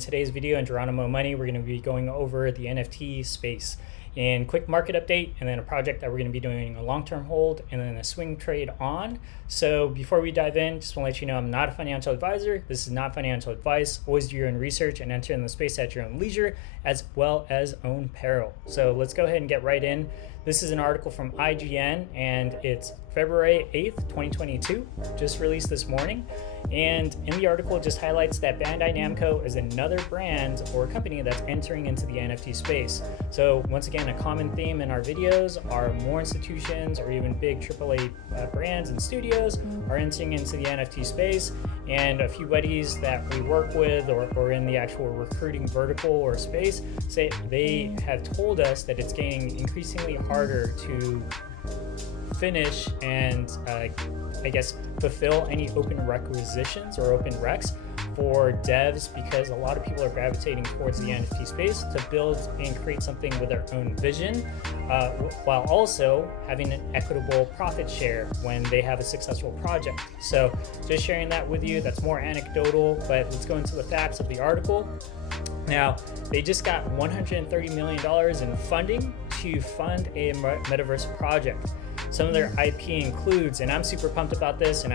today's video on GeroniMOmoney, we're going to be going over the NFT space and quick market update, and then a project that we're going to be doing a long-term hold and then a swing trade on. So before we dive in, just want to let you know I'm not a financial advisor. This is not financial advice. Always do your own research and enter in the space at your own leisure as well as own peril. So let's go ahead and get right in. This is an article from IGN and it's February 8th, 2022, just released this morning. And in the article, it just highlights that Bandai Namco is another brand or company that's entering into the NFT space. So once again, a common theme in our videos are more institutions or even big AAA brands and studios are entering into the NFT space. And a few buddies that we work with or in the actual recruiting vertical or space say they have told us that it's getting increasingly harder to finish and I guess fulfill any open requisitions or open recs for devs, because a lot of people are gravitating towards the NFT space to build and create something with their own vision, while also having an equitable profit share when they have a successful project. So just sharing that with you. That's more anecdotal, but let's go into the facts of the article. Now, they just got $130 million in funding to fund a metaverse project. Some of their IP includes, and I'm super pumped about this, and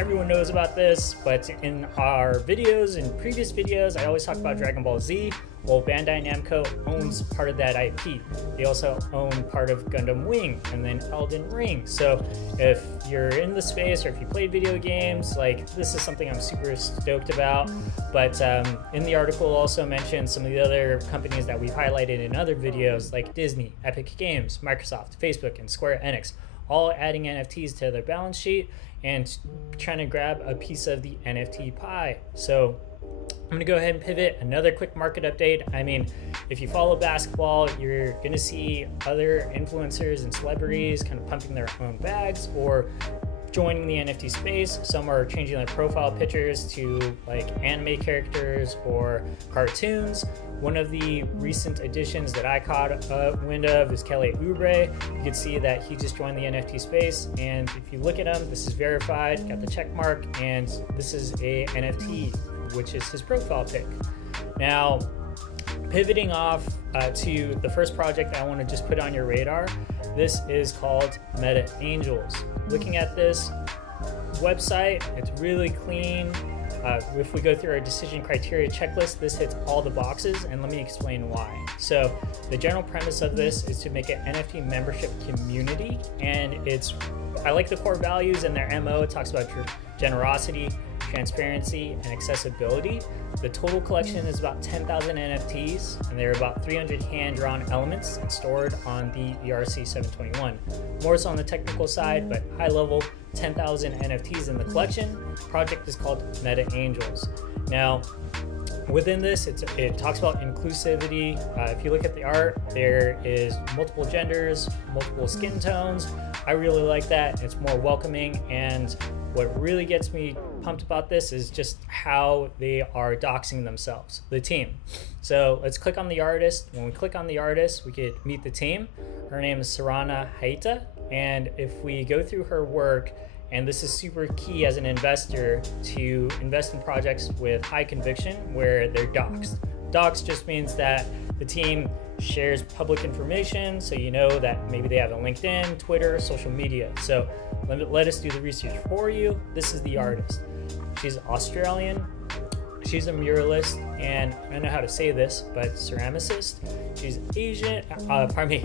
everyone knows about this, but in our videos, in previous videos, I always talk about Dragon Ball Z. Well, Bandai Namco owns part of that IP. They also own part of Gundam Wing and then Elden Ring. So if you're in the space or if you play video games, like, this is something I'm super stoked about. But in the article also mentioned some of the other companies that we've highlighted in other videos, like Disney, Epic Games, Microsoft, Facebook, and Square Enix, all adding NFTs to their balance sheet and trying to grab a piece of the NFT pie. So I'm gonna go ahead and pivot. Another quick market update. I mean, if you follow basketball, you're gonna see other influencers and celebrities kind of pumping their own bags or joining the NFT space. Some are changing their profile pictures to like anime characters or cartoons. One of the recent additions that I caught wind of is Kelly Oubre. You can see that he just joined the NFT space, and if you look at him, this is verified, got the check mark, and this is a NFT, which is his profile pic. Now, pivoting off to the first project I want to just put on your radar, this is called MetaAngels. Looking at this website, it's really clean. If we go through our decision criteria checklist, this hits all the boxes, and let me explain why. So the general premise of this is to make an NFT membership community, and I like the core values in their MO. It talks about generosity, transparency, and accessibility. The total collection is about 10,000 NFTs, and there are about 300 hand-drawn elements stored on the ERC 721. More so on the technical side, but high level, 10,000 NFTs in the collection. The project is called MetaAngels. Now, within this, it talks about inclusivity. If you look at the art, there is multiple genders, multiple skin tones. I really like that. It's more welcoming, and what really gets me pumped about this is just how they are doxing themselves, the team. So let's click on the artist. When we click on the artist, we could meet the team. Her name is Sarana Haita, and if we go through her work, and this is super key as an investor to invest in projects with high conviction where they're doxed. Doxed just means that the team shares public information, so you know that maybe they have a LinkedIn, Twitter, social media. So let us do the research for you. This is the artist. She's Australian. She's a muralist, and I don't know how to say this, but ceramicist. She's Asian,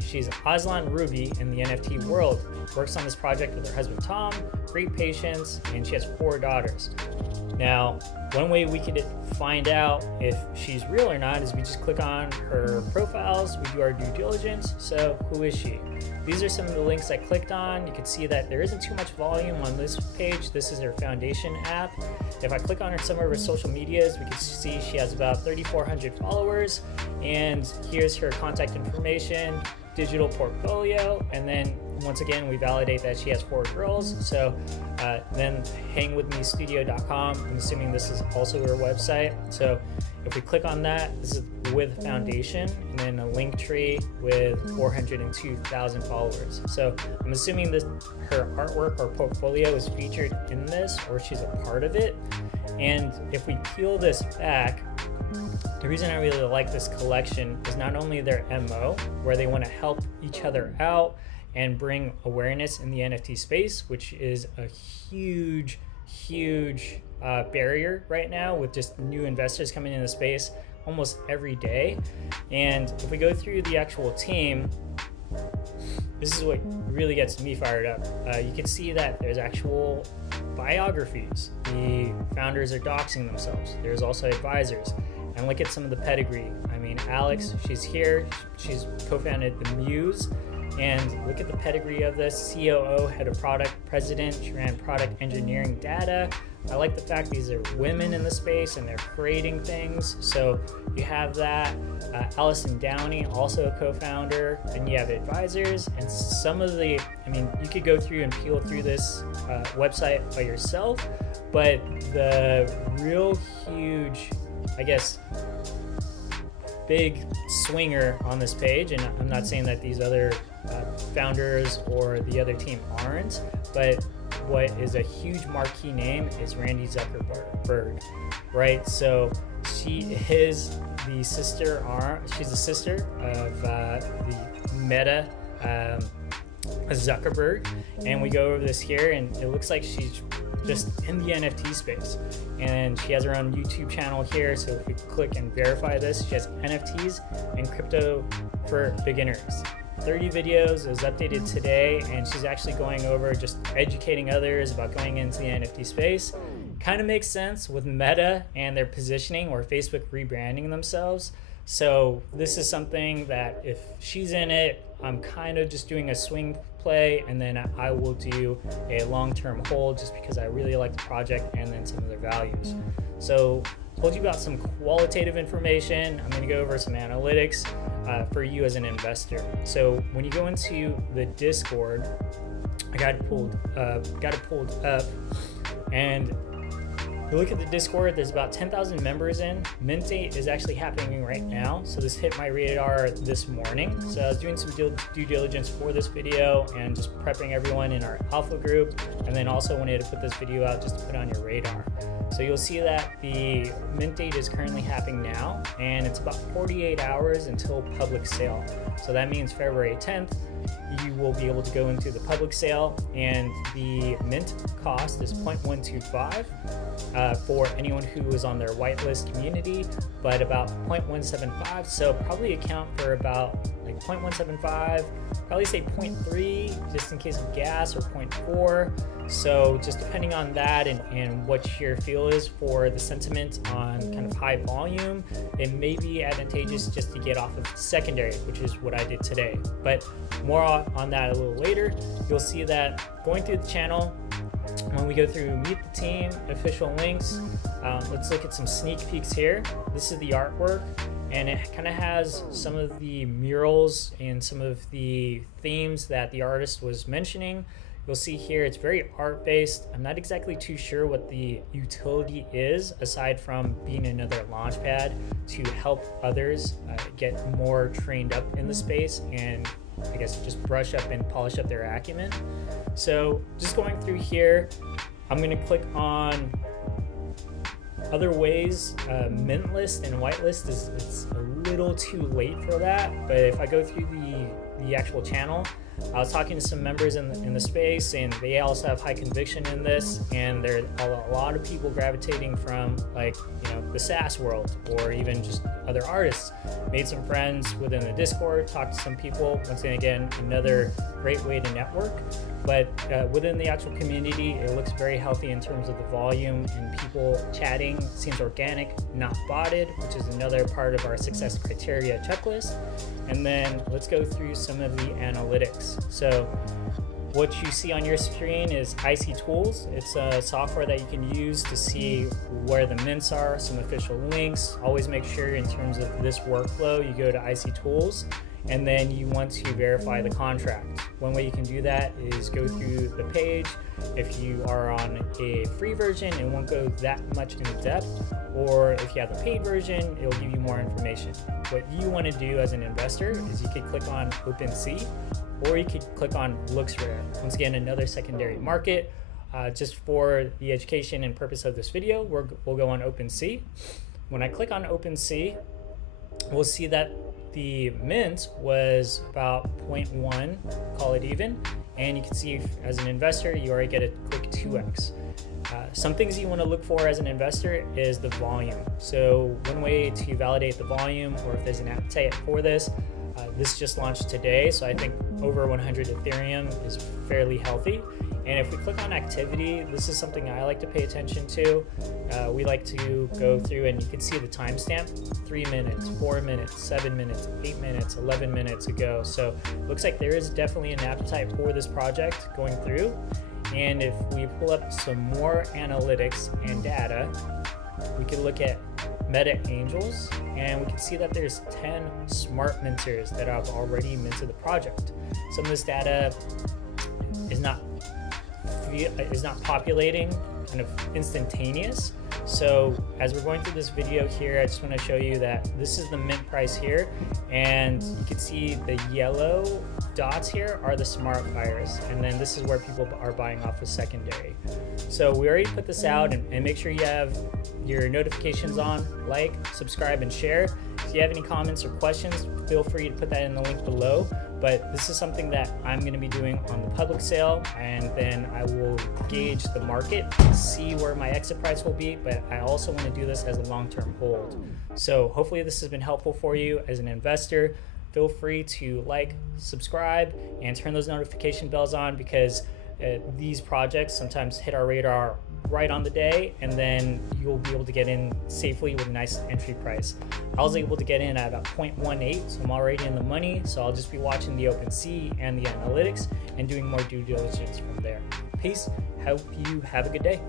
she's Aslan Ruby in the NFT world. Works on this project with her husband Tom, great patience, and she has 4 daughters. Now, one way we could find out if she's real or not is we just click on her profiles, we do our due diligence. So who is she? These are some of the links I clicked on. You can see that there isn't too much volume on this page. This is her foundation app. If I click on some of her social medias, we can see she has about 3,400 followers. And here's her contact information, digital portfolio, and then once again we validate that she has 4 girls. So then hangwithmestudio.com, I'm assuming this is also her website. So if we click on that, this is with foundation, and then a link tree with 402,000 followers. So I'm assuming her artwork or portfolio is featured in this, or she's a part of it. And if we peel this back, the reason I really like this collection is not only their MO, where they want to help each other out and bring awareness in the NFT space, which is a huge barrier right now with just new investors coming in the space almost every day. And if we go through the actual team, this is what really gets me fired up. You can see that there's actual biographies. The founders are doxing themselves. There's also advisors. And look at some of the pedigree. I mean, Alex, she's here. She's co-founded the Muse. And look at the pedigree of this: COO, head of product, president. She ran product engineering data. I like the fact these are women in the space and they're creating things. So you have that. Allison Downey, also a co-founder. And you have advisors. And some of the, I mean, you could go through and peel through this website by yourself. But the real huge, I guess, big swinger on this page, and I'm not saying that these other founders or the other team aren't, but what is a huge marquee name is Randi Zuckerberg, right? So she is the sister, she's the sister of the Meta Zuckerberg, and we go over this here, and it looks like she's just in the NFT space, and she has her own YouTube channel here. So if we click and verify this, she has NFTs and crypto for beginners. 30 videos is updated today, and she's actually going over just educating others about going into the NFT space. Kind of makes sense with Meta and their positioning, or Facebook rebranding themselves. So this is something that if she's in it, I'm kind of just doing a swing play, and then I will do a long-term hold just because I really like the project and then some of their values. So told you about some qualitative information. I'm going to go over some analytics for you as an investor. So when you go into the Discord, I got it pulled up, and you look at the Discord, there's about 10,000 members in. Mint date is actually happening right now. So this hit my radar this morning. So I was doing some due diligence for this video and just prepping everyone in our alpha group. And then also wanted to put this video out just to put on your radar. So you'll see that the mint date is currently happening now, and it's about 48 hours until public sale. So that means February 10th, you will be able to go into the public sale, and the mint cost is 0.125 for anyone who is on their whitelist community, but about 0.175. So probably account for about like 0.175, probably say 0.3 just in case of gas, or 0.4. So just depending on that and what your feel is for the sentiment on kind of high volume, it may be advantageous just to get off of secondary, which is what I did today. But more on that a little later. You'll see that going through the channel, when we go through meet the team, official links, let's look at some sneak peeks here. This is the artwork, and it kind of has some of the murals and some of the themes that the artist was mentioning. You'll see here it's very art-based. I'm not exactly too sure what the utility is, aside from being another launch pad to help others get more trained up in the space and I guess just brush up and polish up their acumen. So just going through here, I'm gonna click on other ways. Mint list and whitelist it's a little too late for that, but if I go through the actual channel, I was talking to some members in the space, and they also have high conviction in this, and there are a lot of people gravitating from, like, you know, the SaaS world or even just other artists. Made some friends within the Discord, talked to some people. Once again, another great way to network. But within the actual community, it looks very healthy in terms of the volume and people chatting. Seems organic, not botted, which is another part of our success criteria checklist. And then let's go through some of the analytics. So what you see on your screen is IC Tools. It's a software that you can use to see where the mints are, some official links. Always make sure in terms of this workflow, you go to IC Tools, and then you want to verify the contract. One way you can do that is go through the page. If you are on a free version, it won't go that much in depth, or if you have the paid version, it will give you more information. What you want to do as an investor is you could click on OpenSea, or you could click on LooksRare. Once again, another secondary market. Just for the education and purpose of this video, we'll go on OpenSea. when I click on OpenSea, we'll see that the mint was about 0.1, call it even, and you can see as an investor you already get a quick 2x. Some things you want to look for as an investor is the volume. So one way to validate the volume, or if there's an appetite for this, this just launched today, so I think over 100 Ethereum is fairly healthy. And if we click on activity, this is something I like to pay attention to. We like to go through and you can see the timestamp, 3 minutes, 4 minutes, 7 minutes, 8 minutes, 11 minutes ago. So it looks like there is definitely an appetite for this project going through. And if we pull up some more analytics and data, we can look at MetaAngels, and we can see that there's 10 smart minters that have already minted the project. Some of this data is not populating kind of instantaneous. So as we're going through this video here, I just want to show you that this is the mint price here, and you can see the yellow dots here are the smart buyers, and then this is where people are buying off of secondary. So we already put this out, and make sure you have your notifications on, like, subscribe, and share. If you have any comments or questions, feel free to put that in the link below. But this is something that I'm going to be doing on the public sale, and then I will gauge the market, see where my exit price will be, but I also want to do this as a long-term hold. So hopefully this has been helpful for you as an investor. Feel free to like, subscribe, and turn those notification bells on, because these projects sometimes hit our radar right on the day, and then you'll be able to get in safely with a nice entry price. I was able to get in at about 0.18, so I'm already in the money. So I'll just be watching the OpenSea and the analytics and doing more due diligence from there. Peace. Hope you have a good day.